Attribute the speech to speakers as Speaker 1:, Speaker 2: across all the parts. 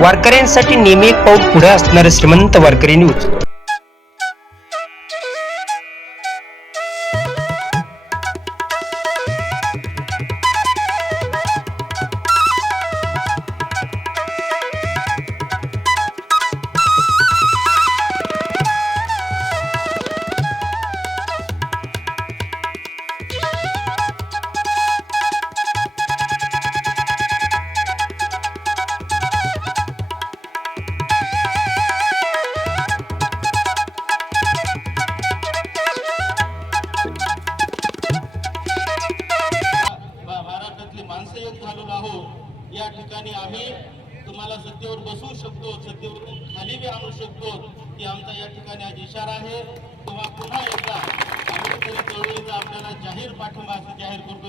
Speaker 1: वारकऱ्यांसाठी नेहमी एक पाऊल पुढे असणारे श्रीमंत वारकरी न्यूज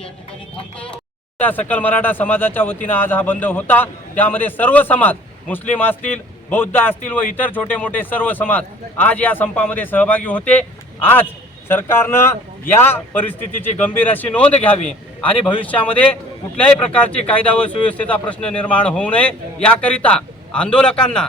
Speaker 2: या ठिकाणी थांबतो
Speaker 3: सकल मराठा समाजाच्या वतीनं आज हा बंद होता. त्यामध्ये सर्व समाज मुस्लिम असतील बौद्ध असतील व इतर छोटे मोठे सर्व समाज आज या संपामध्ये सहभागी होते. आज सरकारनं या परिस्थितीची गंभीर अशी नोंद घ्यावी आणि भविष्यामध्ये कुठल्याही प्रकारची कायदा व सुव्यवस्थेचा प्रश्न निर्माण होऊ नये. याकरिता आंदोलकांना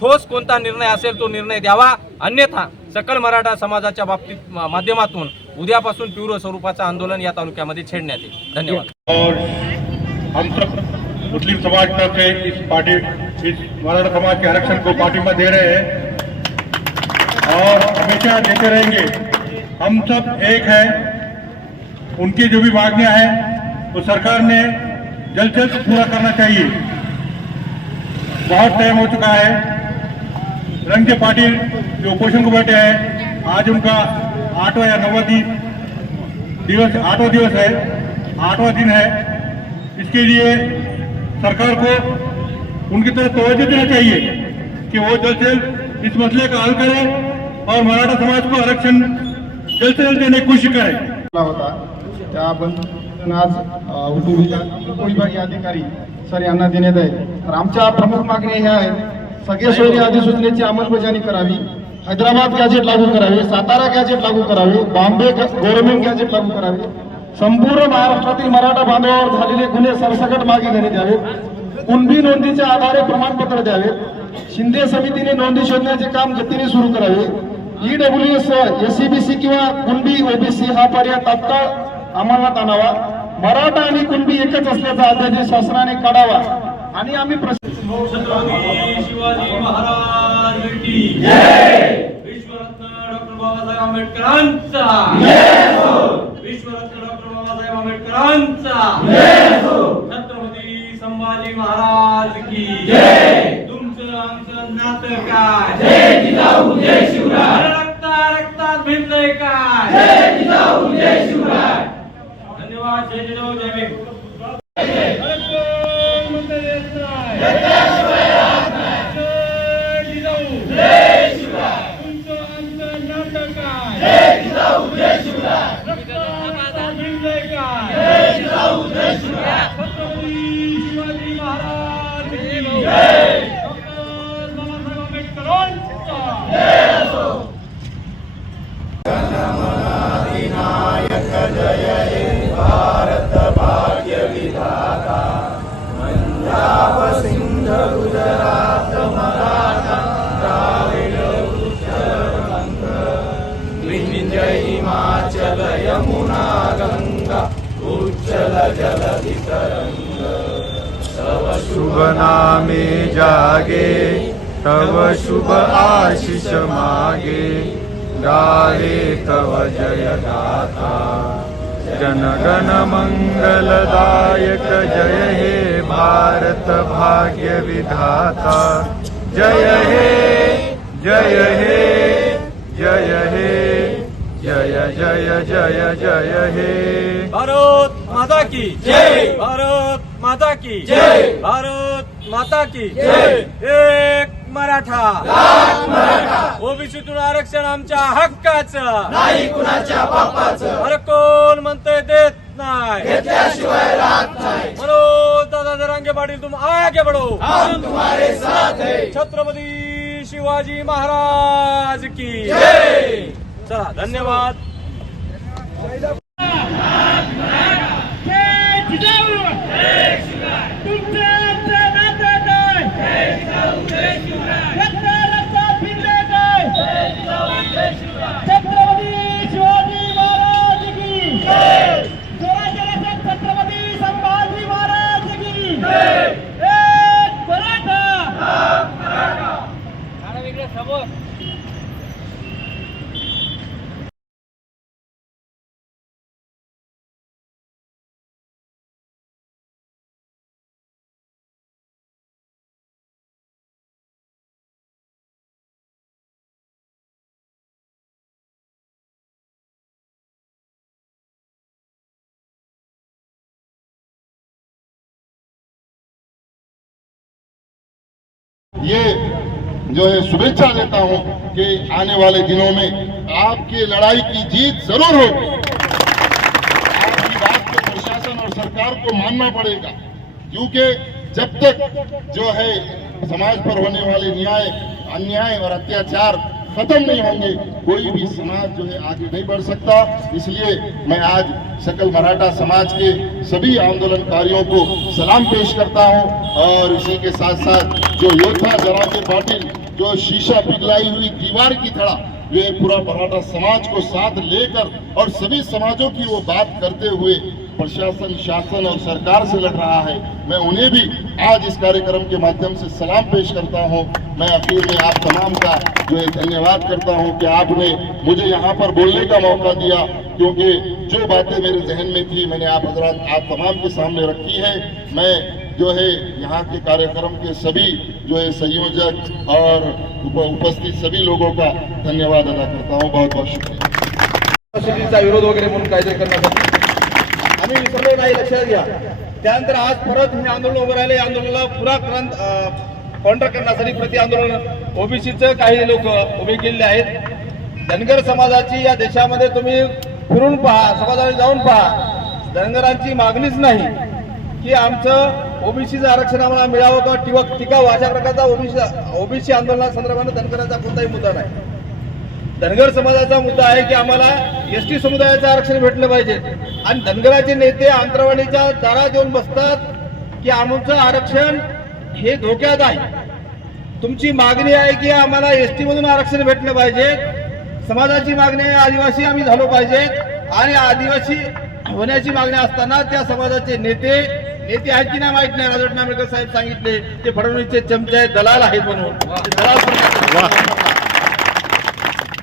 Speaker 3: ठोस कोणता निर्णय असेल तो निर्णय द्यावा. अन्यथा सकल मराठा समाजाच्या बाबतीत माध्यमातून उद्यापासून तीव्र स्वरूपाचं आंदोलन या तालुक्यामध्ये छेडण्यात येईल. धन्यवाद.
Speaker 4: और हम सब मुस्लिम समाज तरफ इस पार्टी इस मराठा समाज के आरक्षण को पार्टी में दे रहे हैं। और हमेशा देते रहेंगे। हम सब एक हैं। उनकी जो भी मांगियां हैं वो सरकार ने जल्द जल्द पूरा करना चाहिए। बहुत टाइम हो चुका है। रंग के पार्टी जो ओपोजिशन को बैठे हैं आज उनका आठवां या नौवा दिन दिवस आठवां दिवस है आठवां दिन है। इसके लिए सरकार को उनकी तरफ तवज्जो देना चाहिए कि वो जल्द से जल्द इस मसले का हल करें और मराठा समाज को आरक्षण जल्द से जल्द देने की कोशिश करें।
Speaker 5: होता त्या बंधन आज उपविभागीय अधिकारी सर यांना देण्यात आहे तर आमच्या प्रमुख मागण्या ह्या आहेत सगळे सोयरी अधिसूचनेची अंमलबजावणी करावी. हैदराबाद गॅजेट लागू करावे सातारा गॅजेट लागू करावे बॉम्बे गव्हर्नमेंट गॅजेट लागू करावे संपूर्ण महाराष्ट्रातील मराठा बांधवावर झालेले गुन्हे सरसकट मागे घेणे द्यावे कुणबी नोंदीच्या आधारे प्रमाणपत्र द्यावे शिंदे समितीने नोंदी शोधण्याचे काम गतीने सुरू करावे ईडब्ल्यू एस एससीबीसी किंवा कुणबी ओबीसी हा पर्याय तात्काळ अंमलात आणावा. मराठा आणि कुणबी एकच असल्याचा अध्यादेश शासनाने काढावा. आणि आम्ही प्रश्न
Speaker 3: शिवाजी महाराज की विश्वरत्न डॉक्टर बाबासाहेब आंबेडकरांचा. विश्वरत्न डॉक्टर बाबासाहेब आंबेडकरांचा. छत्रपती संभाजी महाराज की. तुमचं आमचं नातं काय?
Speaker 6: जागे तव शुभ आशिष मागे गावे तव जय गाथा जनगण मंगलदायक जय हे भारत भाग्य विधाता। जय हे जय हे जय हे जय जय जय जय हे।
Speaker 3: भारत माता की जय। भारत माता की जय। भारत माता की। एक मराठा। ओबीसीतून आरक्षण आमच्या हक्काचं। नाही कुणाच्या बापाचं। अरे कोण म्हणतंय देत नाही। घेतल्याशिवाय राहत नाही। दादा जरांगे पाटील तुम आगे बढो। हम तुम्हारे साथ है। छत्रपती शिवाजी महाराज की। चला धन्यवाद।
Speaker 7: ये जो है शुभेच्छा देता हूँ कि आने वाले दिनों में आपकी लड़ाई की जीत ज़रूर होगी। आपकी बात को प्रशासन और सरकार को मानना पड़ेगा। क्योंकि जब तक जो है समाज पर होने वाले न्याय, अन्याय और अत्याचार खत्म नहीं होंगे, कोई भी समाज जो है आगे नहीं बढ़ सकता। इसलिए मैं आज सकल मराठा समाज के सभी आंदोलनकारियों को सलाम पेश करता हूँ और इसी के साथ साथ जो योद्धा जरागे पाटिल जो शीशा पिघलाई हुई दीवार की तरह वे पूरा मराठा समाज को साथ लेकर और सभी समाजों की वो बात करते हुए प्रशासन, शासन और सरकार से लड़ रहा है। मैं उन्हें भी आज इस कार्यक्रम के माध्यम से सलाम पेश करता हूँ। मैं आखिर में आप तमाम का जो है धन्यवाद करता हूँ कि आपने मुझे यहाँ पर बोलने का मौका दिया, क्योंकि जो बातें मेरे जहन में थी, मैंने आप हजरात, आप तमाम के सामने रखी है। मैं जो है यहाँ के कार्यक्रम के सभी जो है संयोजक और उप, उपस्थित सभी लोगों का धन्यवाद अदा करता हूँ। बहुत बहुत शुक्रिया।
Speaker 5: विरोध वगैरे म्हणून काहीतरी करण्यासाठी. आम्ही विसरलो नाही लक्षात घ्या. त्यानंतर आज परत हे आंदोलन उभं राहिले. आंदोलनाला पुरा क्रांत काउंटर करण्यासाठी प्रति आंदोलन. ओबीसीचं काही लोक उभे केलेले आहेत. धनगर समाजाची या देशामध्ये तुम्ही फिरून पहा समाजाने जाऊन पहा. धनगरांची मागणीच नाही की आमचं ओबीसीचं आरक्षण आम्हाला मिळावं का? टिवक टिकावं अशा प्रकारचा ओबीसी ओबीसी आंदोलनासंदर्भानं धनगरांचा कोणताही मुद्दा नाही. धनगर समाजाचा मुद्दा आहे की आम्हाला एस टी समुदायाचं आरक्षण भेटलं पाहिजे. आणि धनगराचे नेते आंतरवाडीच्या दारात येऊन बसतात की आमचं आरक्षण हे धोक्यात आहे. तुमची मागणी आहे की आम्हाला एस टीमधून आरक्षण भेटलं पाहिजे. समाजाची मागणी आहे आदिवासी आम्ही झालो पाहिजे. आणि आदिवासी होण्याची मागणी असताना त्या समाजाचे नेते नेते आहेत की नाही माहीत नाही. राजवट नामेकर साहेब सांगितले ते फडणवीसचे चमचे आहेत दलाल आहेत म्हणून. ते दलाल पण-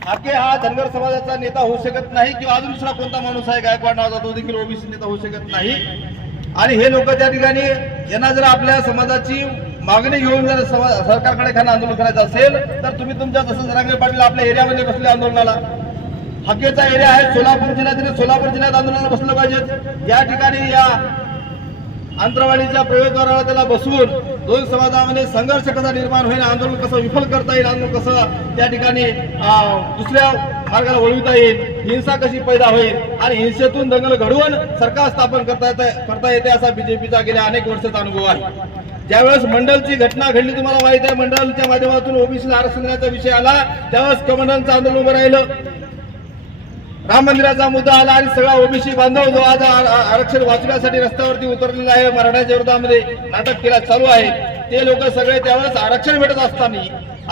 Speaker 5: आके हा धनगर समाजाचा नेता होऊ शकत नाही किंवा अजून दुसरा कोणता माणूस आहे गायकवाड नावाचा तो देखील ओबीसी नेता होऊ शकत नाही. आणि हे लोक त्या ठिकाणी यांना जर आपल्या समाजाची मागणी घेऊन जर सरकारकडे एखादं आंदोलन करायचं असेल तर तुम्ही तुमच्या जसं जरांगे पाटील आपल्या एरियामध्ये बसले आंदोलनाला. हक्केचा एरिया आहे सोलापूर जिल्ह्यात सोलापूर जिल्ह्यात आंदोलनाला बसलं पाहिजे या ठिकाणी या अंतरवाडीच्या प्रवेशद्वाराला त्याला बसवून दोन समाजामध्ये संघर्ष कसा निर्माण होईल आंदोलन कसं विफल करता येईल आंदोलन कसं त्या ठिकाणी दुसऱ्या मार्गाला वळविता येईल हिंसा कशी पैदा होईल आणि हिंसेतून दंगल घडवून सरकार स्थापन करता येते करता येते असा बीजेपीचा गेल्या अनेक वर्षाचा अनुभव आहे. ज्यावेळेस मंडलची घटना घडली तुम्हाला माहीत आहे मंडलच्या माध्यमातून ओबीसी आरक्षण देण्याचा विषय आला त्यावेळेस कमंडलचं आंदोलन उभं राहिलं. राम मंदिराचा मुद्दा आला आणि सगळा ओबीसी बांधव जो आज आरक्षण वाचवण्यासाठी रस्त्यावरती उतरलेला आहे मराठ्याच्या विरोधामध्ये नाटक केला चालू आहे. ते लोक सगळे त्यावेळेस आरक्षण भेटत असताना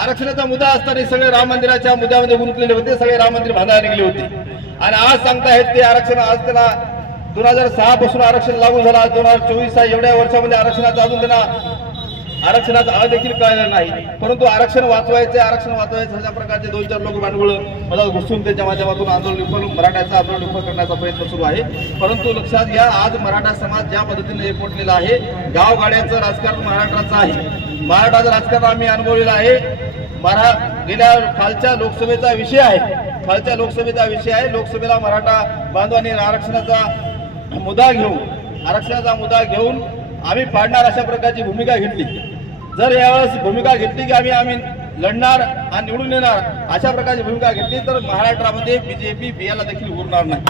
Speaker 5: आरक्षणाचा मुद्दा असताना सगळे राम मंदिराच्या मुद्द्यामध्ये गुंतलेले होते सगळे राम मंदिर बांधायला निघले होते. आणि आज सांगतायत ते आरक्षण आज त्याला दोन हजार सहा पासून आरक्षण लागू झाला दोन हजार चोवीस एवढ्या वर्षामध्ये आरक्षणाचा अजून त्यांना आरक्षणाचा आ देखील कळलेला नाही. परंतु आरक्षण वाचवायचे आरक्षण वाचवायचं अशा प्रकारचे दोन चार लोक भांडवळ मला घुसून त्याच्या माध्यमातून आंदोलन विफल मराठ्याचं आंदोलन विफल करण्याचा प्रयत्न सुरू आहे. परंतु लक्षात घ्या आज मराठा समाज ज्या पद्धतीने एकवटलेला आहे गावगाड्याचं राजकारण महाराष्ट्राचं आहे. मराठाचं राजकारण आम्ही अनुभवलेलं आहे. मरा गेल्या कालच्या लोकसभेचा विषय आहे. कालच्या लोकसभेचा विषय आहे. लोकसभेला मराठा बांधवांनी आरक्षणाचा मुद्दा घेऊन आरक्षणाचा मुद्दा घेऊन आम्ही पाडणार अशा प्रकारची भूमिका घेतली. जर यावेळेस भूमिका घेतली की आम्ही आम्ही लढणार आणि निवडून येणार अशा प्रकारची भूमिका घेतली तर महाराष्ट्रामध्ये बीजेपी बियाला देखील उरणार नाही.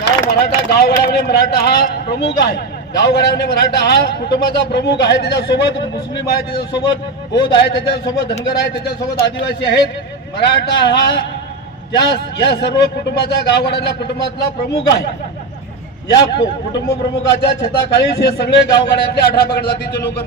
Speaker 5: कारण मराठा गावगड्यामध्ये मराठा हा प्रमुख आहे. गावगड्यामध्ये मराठा हा कुटुंबाचा प्रमुख आहे. त्याच्यासोबत मुस्लिम आहे त्याच्यासोबत बौद्ध आहे त्याच्यासोबत धनगर आहे त्याच्यासोबत आदिवासी आहेत. मराठा हा त्या या सर्व कुटुंबाचा गावगड्यातल्या कुटुंबातला प्रमुख आहे. या कुटुंब प्रमुखाच्या छताखालीच हे सगळे गावगाड्यातले अठरा पगड जातीचे लोक